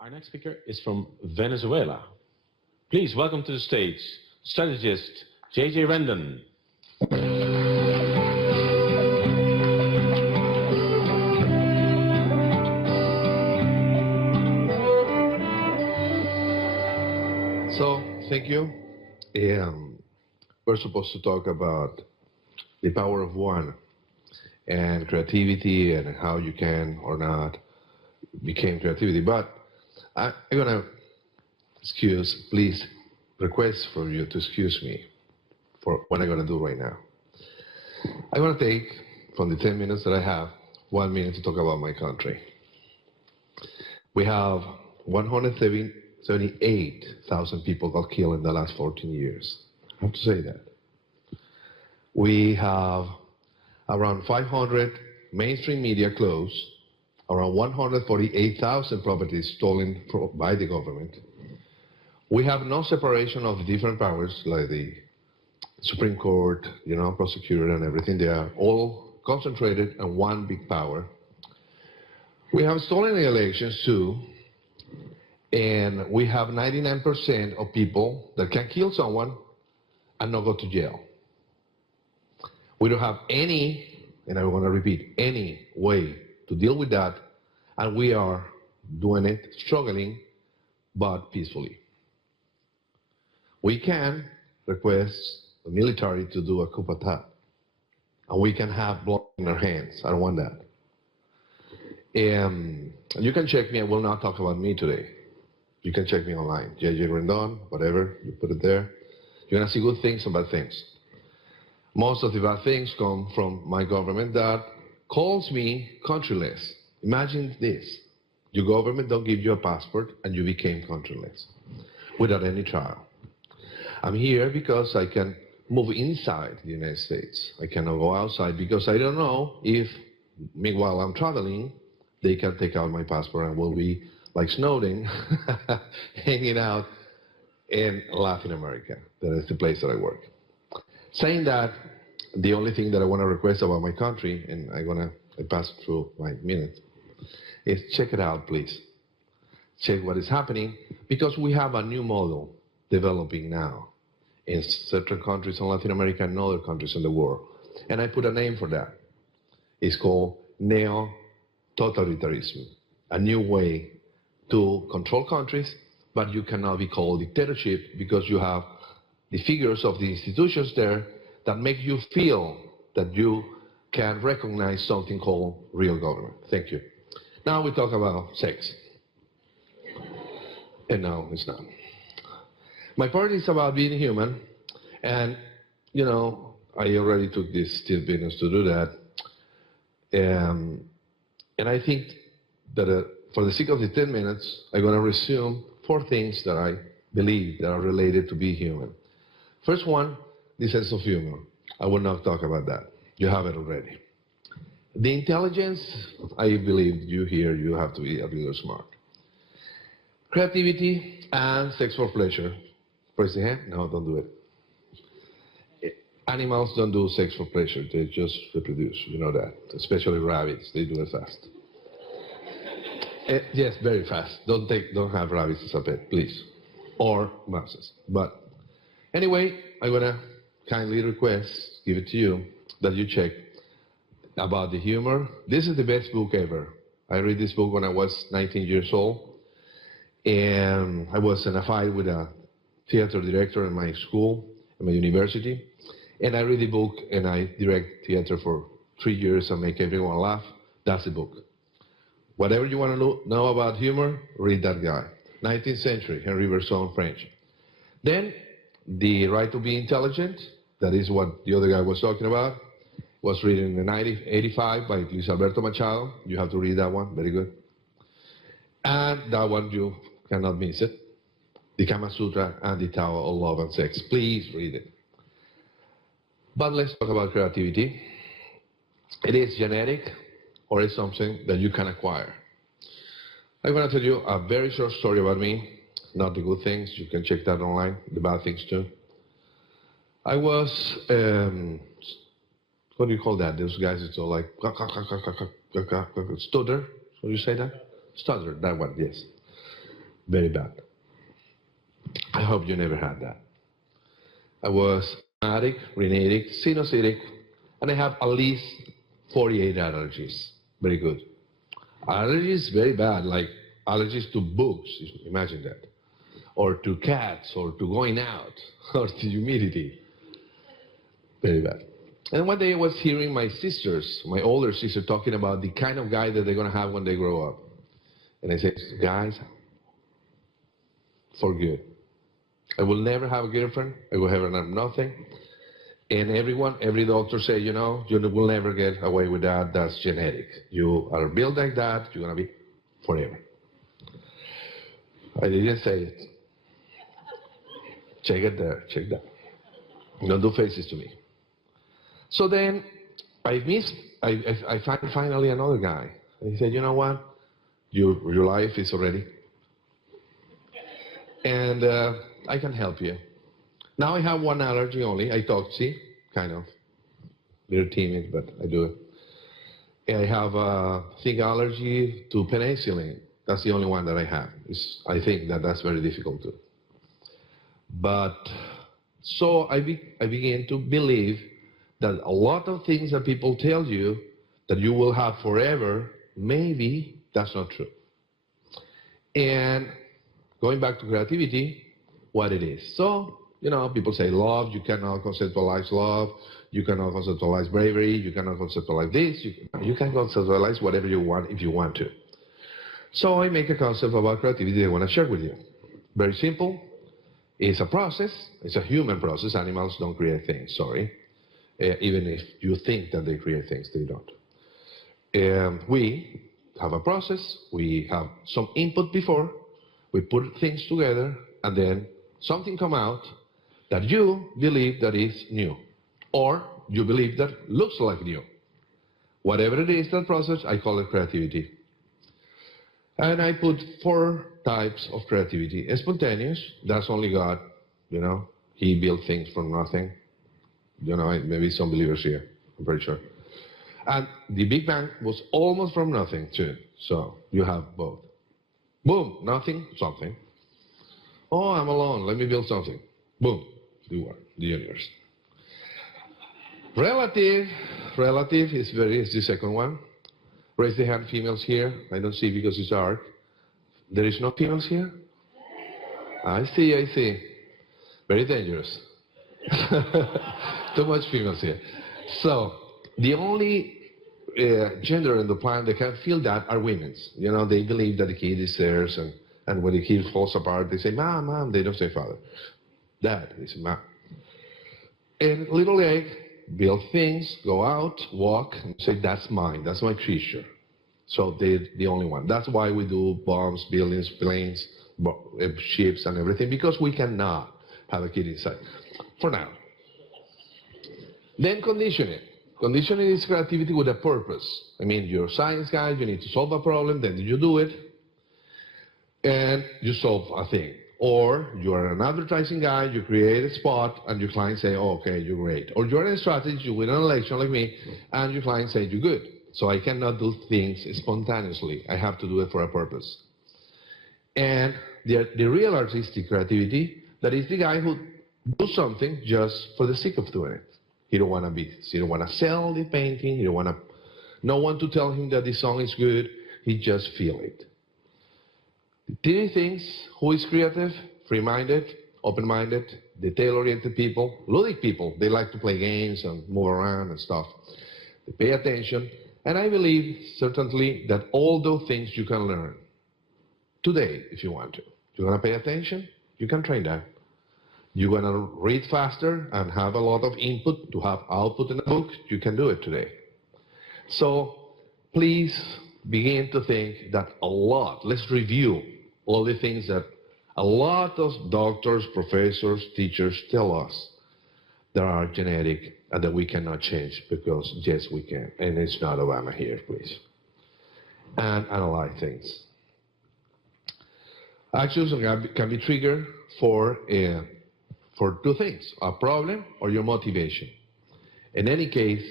Our next speaker is from Venezuela. Please welcome to the stage, strategist J.J RENDON. So, thank you. We're supposed to talk about the power of one and creativity and how you can or not become creativity. But I'm going to please request for you to excuse me for what I'm going to do right now. I'm going to take, from the 10 minutes that I have, 1 minute to talk about my country. We have 178,000 people got killed in the last 14 years. I have to say that. We have around 500 mainstream media closed, around 148,000 properties stolen by the government. We have no separation of different powers like the Supreme Court, prosecutor and everything. They are all concentrated on one big power. We have stolen the elections too, and we have 99% of people that can kill someone and not go to jail. We don't have any, and I want to repeat, any way to deal with that, and we are doing it, struggling, but peacefully. We can request the military to do a coup d'etat, and we can have blood in our hands. I don't want that. You can check me. I will not talk about me today. You can check me online, J.J RENDON, whatever, you put it there. You're going to see good things and bad things. Most of the bad things come from my government that calls me countryless. Imagine this. Your government don't give you a passport and you became countryless without any trial. I'm here because I can move inside the United States. I cannot go outside because I don't know if, meanwhile I'm traveling, they can take out my passport and will be like Snowden hanging out in Latin America. That is the place that I work. Saying that, the only thing that I want to request about my country, and I pass through my minute, is check it out, please. Check what is happening, because we have a new model developing now in certain countries in Latin America and other countries in the world. And I put a name for that. It's called NEOTOTALITARISMO, a new way to control countries, but you cannot be called dictatorship because you have the figures of the institutions there that make you feel that you can recognize something called real government. Thank you. Now we talk about sex. And no, it's not. My part is about being human, and, I already took this 10 minutes to do that. And I think that for the sake of the 10 minutes, I'm going to resume 4 things that I believe that are related to being human. First one, the sense of humor. I will not talk about that. You have it already. The intelligence, I believe you have to be a little smart. Creativity and sex for pleasure. Raise the hand? No, don't do it. Animals don't do sex for pleasure. They just reproduce. You know that. Especially rabbits. They do it fast. Yes, very fast. Don't have rabbits as a pet, please. Or mouses. But anyway, I'm going to kindly request, give it to you, that you check about the humor. This is the best book ever. I read this book when I was 19 years old. And I was in a fight with a theater director in my school, in my university. And I read the book and I direct theater for 3 years and make everyone laugh. That's the book. Whatever you want to know about humor, read that guy. 19th century, Henri Bergson, French. Then, The Right to Be Intelligent, that is what the other guy was talking about, was written in 1985 by Luis Alberto Machado. You have to read that one, very good. And that one, you cannot miss it. The Kama Sutra and the Tao of Love and Sex. Please read it. But let's talk about creativity. It is genetic, or it's something that you can acquire. I'm going to tell you a very short story about me, not the good things. You can check that online, the bad things too. I was, what do you call that? Those guys that are like, stutter. What do you say that? Stutter, that one, yes. very bad. I hope you never had that. I was asthmatic, rhinitic, sinusitic, and I have at least 48 allergies. Very good. Allergies, very bad, like allergies to books, imagine that. Or to cats, or to going out, or to humidity. Very bad. And one day I was hearing my sisters, my older sister, talking about the kind of guy that they're going to have when they grow up. And I said, guys, for good. I will never have a girlfriend. I will never have nothing. And every doctor say, you know, you will never get away with that. That's genetic. You are built like that. You're going to be forever. I didn't say it. Check it there. Check that. Don't do faces to me. So then I find finally another guy. And he said, you know what? Your life is already. And I can help you. Now I have one allergy only. I talk, see, kind of. Very timid, but I do it. I have a thick allergy to penicillin. That's the only one that I have. I think that's very difficult too. But so I began to believe that a lot of things that people tell you that you will have forever, maybe that's not true. And going back to creativity, what it is. So, you know, people say love, you cannot conceptualize love, you cannot conceptualize bravery, you cannot conceptualize this, you can conceptualize whatever you want if you want to. So I make a concept about creativity I want to share with you. Very simple. It's a process. It's a human process. Animals don't create things, sorry. Even if you think that they create things, they don't. We have a process. We have some input before. We put things together, and then something come out that you believe that is new, or you believe that looks like new. Whatever it is, that process, I call it creativity. And I put 4 types of creativity. Spontaneous, that's only God, you know. He built things from nothing. You know, maybe some believers here, I'm pretty sure. And the Big Bang was almost from nothing too. So you have both. Boom, nothing, something. Oh, I'm alone, let me build something. Boom, you are, the universe. Relative is the second one. Raise the hand, females here. I don't see because it's dark. There is no females here? I see. Very dangerous. Too much females here. So, the only gender in the planet that can feel that are women's. You know, they believe that the kid is theirs, and when the kid falls apart, they say, Mom, they don't say father. Dad, they say Mom. And little egg, build things, go out, walk, and say, that's mine, that's my creature. So they're the only one. That's why we do bombs, buildings, planes, ships, and everything, because we cannot have a kid inside, for now. Then conditioning. Conditioning is creativity with a purpose. I mean, you're a science guy, you need to solve a problem, then you do it, and you solve a thing. Or you're an advertising guy, you create a spot, and your client say, oh, okay, you're great. Or you're a strategist, you win an election like me, and your client say, you're good. So I cannot do things spontaneously. I have to do it for a purpose. And the real artistic creativity, that is the guy who does something just for the sake of doing it. He don't want to sell the painting, he don't want no one to tell him that the song is good, he just feel it. Three things: who is creative, free-minded, open-minded, detail-oriented people, ludic people. They like to play games and move around and stuff. They pay attention, and I believe certainly that all those things you can learn today if you want to. You're going to pay attention, you can train that. You're going to read faster and have a lot of input to have output in a book, you can do it today. So please begin to think that let's review all the things that a lot of doctors, professors, teachers tell us that are genetic and that we cannot change, because yes, we can. And it's not Obama here, please. And analyze things. Actions can be triggered for 2 things: a problem or your motivation. In any case,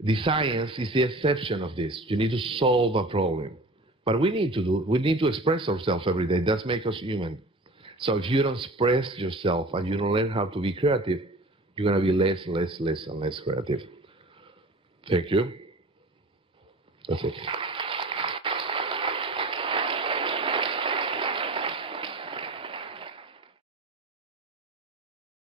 the science is the exception of this. You need to solve a problem. But we need to express ourselves every day. That makes us human. So if you don't express yourself and you don't learn how to be creative, you're going to be less and less creative. Thank you. That's it.